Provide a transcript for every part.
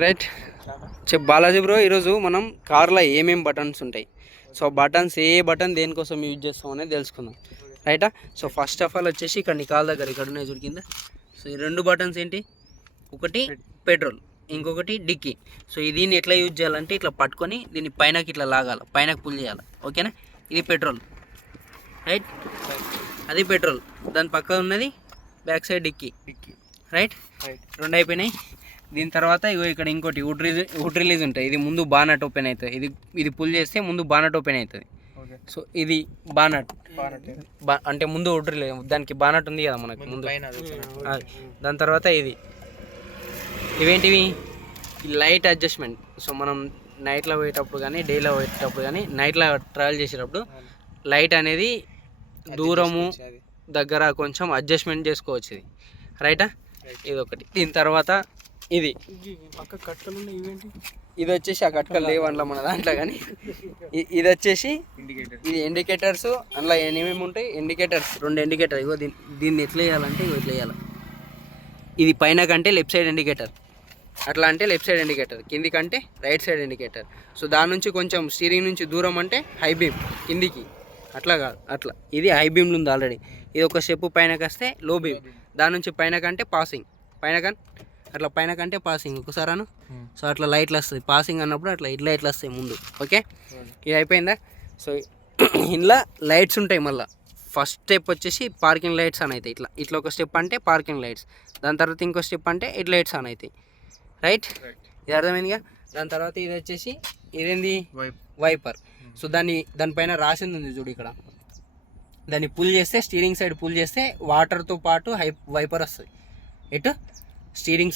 Right Balaji bro, ఈరోజు మనం కార్లో ఏమేమి బటన్స్ ఉంటాయి, సో బటన్స్ ఏ బటన్ దేనికోసం యూజ్ చేస్తాం అనేది తెలుసుకుందాం. రైటా? సో ఫస్ట్ ఆఫ్ ఆల్ వచ్చేసి ఇక్కడ నీ కాల్ దగ్గర ఇక్కడ ఉన్నాయి చూడు కింద. సో ఈ రెండు బటన్స్ ఏంటి, ఒకటి పెట్రోల్, ఇంకొకటి డిక్కీ. సో దీన్ని ఎట్లా యూజ్ చేయాలంటే ఇట్లా పట్టుకొని దీన్ని పైనకి ఇట్లా లాగాలి, పైనకి పుల్ చేయాలి. ఓకేనా? ఇది పెట్రోల్, రైట్? అది పెట్రోల్. దాని పక్కన ఉన్నది బ్యాక్ సైడ్ డిక్కీ. రైట్? రెండు అయిపోయినాయి. దీని తర్వాత ఇగో ఇక్కడ ఇంకోటి వుడ్ రిలీజ్ ఉంటుంది. ఇది ముందు బానట్ ఓపెన్ అవుతుంది. ఇది పుల్ చేస్తే ముందు బానట్ ఓపెన్ అవుతుంది. సో ఇది బానట్ అంటే ముందు వుడ్ రిలీజ్, దానికి బానట్ ఉంది కదా మనకు ముందు. దాని తర్వాత ఇవేంటివి, లైట్ అడ్జస్ట్మెంట్. సో మనం నైట్లో పోయేటప్పుడు కానీ డేలో పోయేటప్పుడు కానీ నైట్లో ట్రావెల్ చేసేటప్పుడు లైట్ అనేది దూరము దగ్గర కొంచెం అడ్జస్ట్మెంట్ చేసుకోవచ్చు. ఇది రైటా? ఇది ఒకటి. దీని తర్వాత ఇది పక్క కట్టలు ఉన్నాయి. ఇవేంటి, ఇది వచ్చేసి ఆ కట్టలు లేవట్ల మన దాంట్లో, కానీ ఇది వచ్చేసి ఇది ఇండికేటర్స్. అందులో ఏమేమి ఉంటాయి, ఇండికేటర్స్, రెండు ఇండికేటర్. ఇగో దీన్ని ఎట్లా వేయాలంటే ఇగో ఇట్లా వేయాలి. ఇది పైన కంటే లెఫ్ట్ సైడ్ ఇండికేటర్, అట్లా అంటే లెఫ్ట్ సైడ్ ఇండికేటర్, కింది కంటే రైట్ సైడ్ ఇండికేటర్. సో దాని నుంచి కొంచెం స్టీరింగ్ నుంచి దూరం అంటే హై బీమ్, కిందికి అట్లా కాదు, అట్లా. ఇది హై బీమ్లు ఉంది ఆల్రెడీ. ఇది ఒక స్టెప్ పైనకి వస్తే లో బీమ్, దాని నుంచి పైన కంటే పాసింగ్, పైన అట్లా పైన కంటే పాసింగ్ ఒకసారి. సో అట్లా లైట్లు వస్తుంది పాసింగ్ అన్నప్పుడు, అట్లా ఇట్లా లైట్లు వస్తాయి ముందు. ఓకే, ఇది అయిపోయిందా? సో ఇందులో లైట్స్ ఉంటాయి. మళ్ళీ ఫస్ట్ స్టెప్ వచ్చేసి పార్కింగ్ లైట్స్ అని అవుతాయి. ఇట్లా ఒక స్టెప్ అంటే పార్కింగ్ లైట్స్, దాని తర్వాత ఇంకో స్టెప్ అంటే ఇట్ లైట్స్ అని అవుతాయి. రైట్? ఇది అర్థమైందిగా. దాని తర్వాత ఇది వచ్చేసి ఇదేంది, వైపర్. సో దానిపైన రాసింది ఉంది చూడు ఇక్కడ. దాన్ని పుల్ చేస్తే, స్టీరింగ్ సైడ్ పుల్ చేస్తే వాటర్తో పాటు వైపర్ వస్తుంది. ఎటు? స్టీరింగ్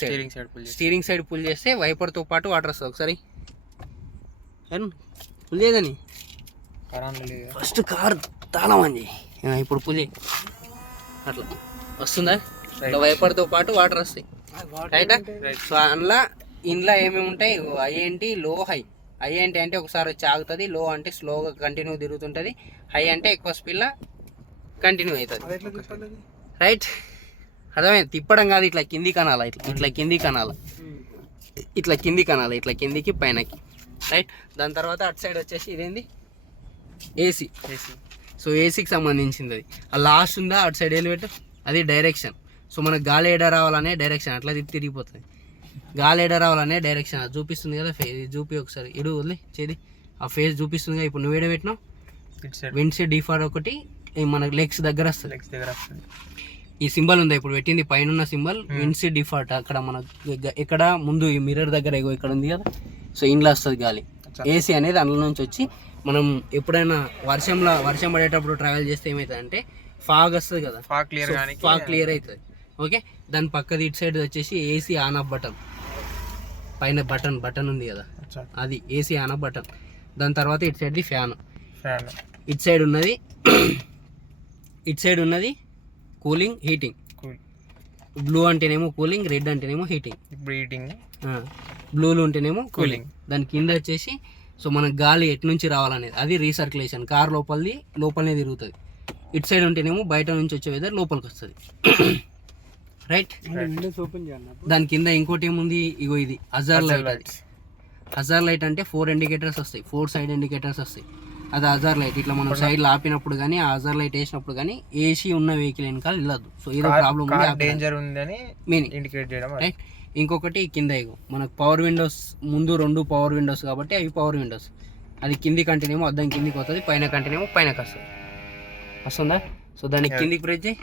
సైడ్ పుల్ చేస్తే వైపర్తో పాటు వాటర్ వస్తుంది. ఒకసారి పుల్ చేయదని, ఫస్ట్ కార్ తాళం అని ఇప్పుడు పుల్ చేయి, అట్లా వస్తుందా? ఇట్లా వైపర్తో పాటు వాటర్ వస్తాయి. రైటా? సో ఇందులో ఏమేమి ఉంటాయి, ఐ ఏంటి, లో, హై. హై అంటే ఒకసారి వచ్చి ఆగుతుంది, లో అంటే స్లోగా కంటిన్యూ తిరుగుతుంటుంది, హై అంటే ఎక్కువ స్పీడ్లో కంటిన్యూ అవుతుంది. రైట్? అర్థమైంది? తిప్పడం కాదు, ఇట్లా కింది కనాల, ఇట్లా కింది కనాల, ఇట్లా కిందికి పైనకి. రైట్? దాని తర్వాత అటు సైడ్ వచ్చేసి ఇదేంది, ఏసీ. సో ఏసీకి సంబంధించింది అది. ఆ లాస్ట్ ఉందా అటు సైడ్ ఎలివేటర్, అది డైరెక్షన్. సో మనకు గాలి ఏడ రావాలనే డైరెక్షన్, అట్లా తిరిగిపోతుంది. గాలి ఏడ రావాలనే డైరెక్షన్ అది చూపిస్తుంది కదా. ఫేస్ చూపి ఒకసారి, ఇడు వదిలే చేది, ఆ ఫేస్ చూపిస్తుంది కదా. ఇప్పుడు నువ్వు ఏడ పెట్టినావు, విండ్ సైడ్ డిఫాల్ట్ ఒకటి మనకు లెగ్స్ దగ్గర వస్తుంది. ఈ సింబల్ ఉందా ఇప్పుడు పెట్టింది, పైన ఉన్న సింబల్ విండ్ సైడ్ డిఫాల్ట్. అక్కడ మనకు ఇక్కడ ముందు ఈ మిర్రర్ దగ్గర ఇక్కడ ఉంది కదా. సో ఇంట్లో వస్తుంది గాలి. ఏసీ అనేది అందులో నుంచి వచ్చి, మనం ఎప్పుడైనా వర్షం పడేటప్పుడు ట్రావెల్ చేస్తే ఏమవుతుంది అంటే ఫాగ్ వస్తుంది కదా, ఫాగ్ క్లియర్ అవుతుంది. ఓకే, దాని పక్కది ఇటు సైడ్ వచ్చేసి ఏసీ ఆన్ ఆఫ్ బటన్, పైన బటన్ ఉంది కదా, అది ఏసీ ఆన్ ఆఫ్ బటన్. దాని తర్వాత ఇటు సైడ్ది ఫ్యాన్. ఇటు సైడ్ ఉన్నది కూలింగ్, హీటింగ్. బ్లూ అంటేనేమో కూలింగ్, రెడ్ అంటేనేమో హీటింగ్. బ్లూలు ఉంటేనేమో కూలింగ్. దాని కింద వచ్చేసి సో మనకు గాలి ఎటు నుంచి రావాలనేది, అది రీసర్క్యులేషన్. కార్ లోపలనే తిరుగుతుంది. ఇటు సైడ్ ఉంటేనేమో బయట నుంచి వచ్చే వెదర్ లోపలికి వస్తుంది. రైట్? దాని కింద ఇంకోటి ఏముంది, ఇగో ఇది హజార్ లైట్. హజార్ లైట్ అంటే 4 ఇండికేటర్స్ వస్తాయి, 4 సైడ్ ఇండికేటర్స్ వస్తాయి. అది హజార్ లైట్. ఇట్లా మనం సైడ్లో ఆపినప్పుడు కానీ ఆ హజార్ లైట్ వేసినప్పుడు కానీ ఏసీ ఉన్న వెహికల్ వెనకాల వెళ్ళదు. సో ఏదో ప్రాబ్లం ఉంది మీనింగ్ ఇండికేట్ చేయడం. రైట్? ఇంకొకటి కింద ఇగో మనకు పవర్ విండోస్, ముందు 2 పవర్ విండోస్ కాబట్టి అవి పవర్ విండోస్. అది కింది కంటేనేమో అద్దం కిందికి వస్తుంది, పైన కంటేనేమో పైనకి వస్తుందా. సో దానికి కిందికి ప్రెస్ చేయి,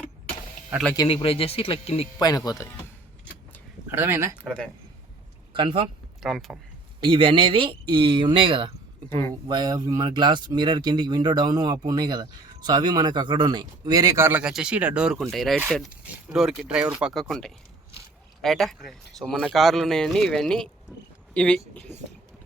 అట్లా కిందికి ప్రెస్ చేస్తే ఇట్లా కిందికి పైనకి పోతుంది. అర్థమైందా? కన్ఫర్మ్. ఇవి అనేది ఈ ఉన్నాయి కదా, ఇప్పుడు మన గ్లాస్ మిర్రర్ కిందికి విండో డౌన్ అప్ ఉన్నాయి కదా. సో అవి మనకు అక్కడ ఉన్నాయి. వేరే కార్లకు వచ్చేసి ఇక్కడ డోర్కి ఉంటాయి, రైట్ సైడ్ డోర్కి డ్రైవర్ పక్కకు ఉంటాయి. రైటా? సో మన కార్లు ఉన్నాయని ఇవన్నీ ఇవి